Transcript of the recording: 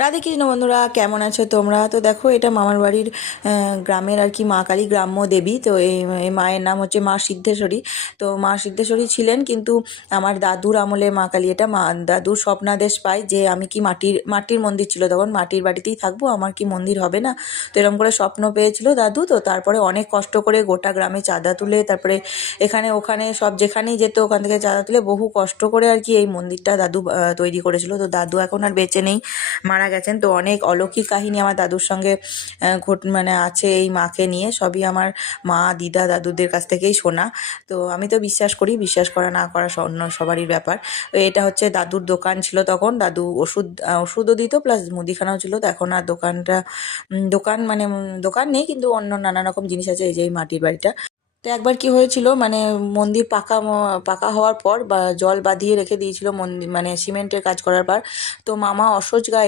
রাধে কৃষ্ণ বন্ধুরা, কেমন আছো তোমরা? তো দেখো, এটা মামার বাড়ির গ্রামের আর কি মা কালী, গ্রাম্য দেবী। তো এই মায়ের নাম হচ্ছে মা সিদ্ধেশ্বরী। তো মা সিদ্ধেশ্বরী ছিলেন, কিন্তু আমার দাদুর আমলে মা কালী। এটা মা দাদুর স্বপ্নাদেশ পায় যে আমি কি মাটির মাটির মন্দির ছিল তখন, মাটির বাড়িতেই থাকবো, আমার কি মন্দির হবে না? তো এরকম করে স্বপ্ন পেয়েছিল দাদু। তো তারপরে অনেক কষ্ট করে গোটা গ্রামে চাঁদা তুলে, তারপরে এখানে ওখানে সব যেখানেই যেত ওখান থেকে চাঁদা তুলে বহু কষ্ট করে আর কি এই মন্দিরটা দাদু তৈরি করেছিল। তো দাদু এখন আর বেঁচে নেই, মারা গেছেন। তো অনেক অলৌকিক কাহিনী আমার দাদুর সঙ্গে মানে আছে এই মাকে নিয়ে। সবই আমার মা, দিদা, দাদুদের কাছ থেকেই শোনা। তো আমি তো বিশ্বাস করি, বিশ্বাস করা না করা অন্য সবারই ব্যাপার। তো এটা হচ্ছে দাদুর দোকান ছিল তখন। দাদু ওষুধও দিত, প্লাস মুদিখানাও ছিল। তো এখন আর দোকানটা দোকান মানে দোকান নেই, কিন্তু অন্য নানা রকম জিনিস আছে। এই যে এই মাটির বাড়িটা। তো একবার কি হয়েছিল, মানে মন্দির পাকা হওয়ার পর বা জল বাঁধিয়ে রেখে দিয়েছিল মন্দির, মানে সিমেন্টের কাজ করার পর। তো মামা অসহ্য গায়ে